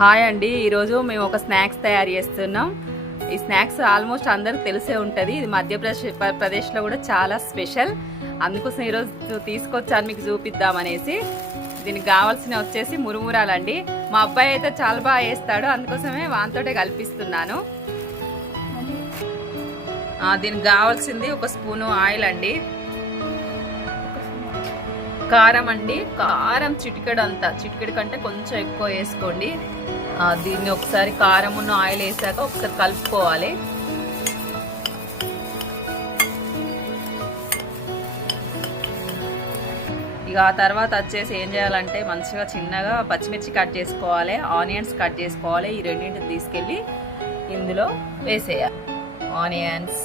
Hi అండి, ఈరోజు మేము ఒక స్నాక్స్ తయారు చేస్తున్నాం. ఈ స్నాక్స్ ఆల్మోస్ట్ అందరికి తెలిసే ఉంటుంది. ఇది మధ్యప్రదేశ్లో కూడా చాలా స్పెషల్. అందుకోసం ఈరోజు తీసుకొచ్చాను మీకు చూపిద్దామనేసి. దీనికి కావాల్సిన వచ్చేసి మురుమురాలండి. మా అబ్బాయి అయితే చాలా బాగా వేస్తాడు, అందుకోసమే వానితోటే కల్పిస్తున్నాను. దీనికి కావాల్సింది ఒక స్పూను ఆయిల్ అండి, కారం అండి, కారం చిటికెడు అంతా, చిటికెడు కంటే కొంచెం ఎక్కువ వేసుకోండి. దీన్ని ఒకసారి కారం ఉన్న ఆయిల్ వేసాక ఒకసారి కలుపుకోవాలి. ఇక ఆ తర్వాత వచ్చేసి ఏం చేయాలంటే మంచిగా చిన్నగా పచ్చిమిర్చి కట్ చేసుకోవాలి, ఆనియన్స్ కట్ చేసుకోవాలి. ఈ రెండింటిని తీసుకెళ్ళి ఇందులో వేసేయాలి. ఆనియన్స్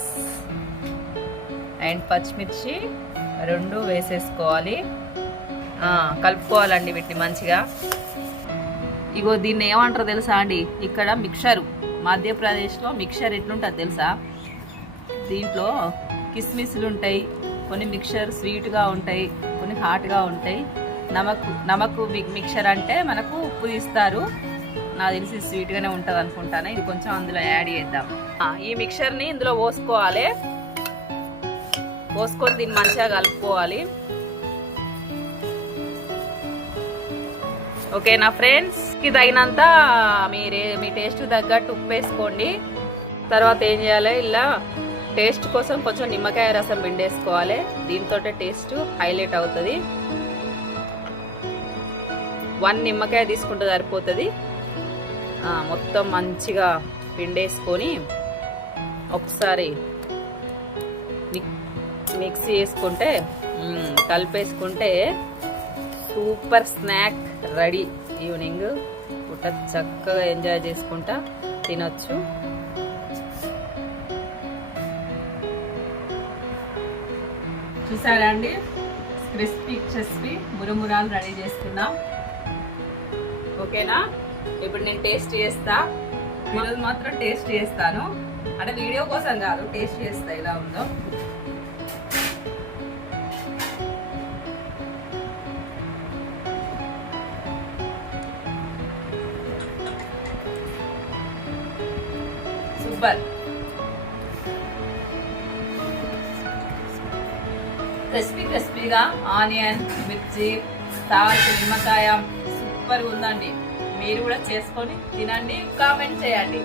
అండ్ పచ్చిమిర్చి రెండు వేసేసుకోవాలి. కలుపుకోవాలండి వీటిని మంచిగా. ఇగో దీన్ని ఏమంటారో తెలుసా అండి, ఇక్కడ మిక్చరు, మధ్యప్రదేశ్లో మిక్చర్ ఎట్లుంటుంది తెలుసా? దీంట్లో కిస్మిస్లు ఉంటాయి, కొన్ని మిక్చర్ స్వీట్గా ఉంటాయి, కొన్ని హాట్గా ఉంటాయి. నమకు మిక్చర్ అంటే మనకు ఉప్పు తీస్తారు, నాకు తెలిసి స్వీట్గానే ఉంటుంది అనుకుంటాను. ఇది కొంచెం అందులో యాడ్ చేద్దాం. ఈ మిక్చర్ని ఇందులో పోసుకోవాలి. పోసుకొని దీన్ని మంచిగా కలుపుకోవాలి. ఓకేనా ఫ్రెండ్స్కి తగినంత మీ టేస్ట్ తగ్గట్టు ఉప్పు వేసుకోండి. తర్వాత ఏం చేయాలి, ఇలా టేస్ట్ కోసం కొంచెం నిమ్మకాయ రసం పిండేసుకోవాలి. దీంతో టేస్ట్ హైలైట్ అవుతుంది. 1 నిమ్మకాయ తీసుకుంటే సరిపోతుంది. మొత్తం మంచిగా పిండేసుకొని ఒకసారి మిక్సీ వేసుకుంటే కలిపేసుకుంటే సూపర్ స్నాక్ రెడీ. ఈవినింగ్ పూట చక్కగా ఎంజాయ్ చేసుకుంటా తినొచ్చు. చూసారా అండి, క్రిస్పీ మురుమురాలు రెడీ చేసుకున్నాం. ఓకేనా? ఇప్పుడు నేను టేస్ట్ చేస్తా. ఈరోజు మాత్రం టేస్ట్ చేస్తాను, అంటే వీడియో కోసం కాదు, టేస్ట్ చేస్తా ఎలా ఉందో. సూపర్, క్రిస్పీగా ఆనియన్, మిర్చి, సాల్ట్, నిమ్మకాయ సూపర్ ఉందండి. మీరు కూడా చేసుకొని తినండి, కామెంట్ చేయండి.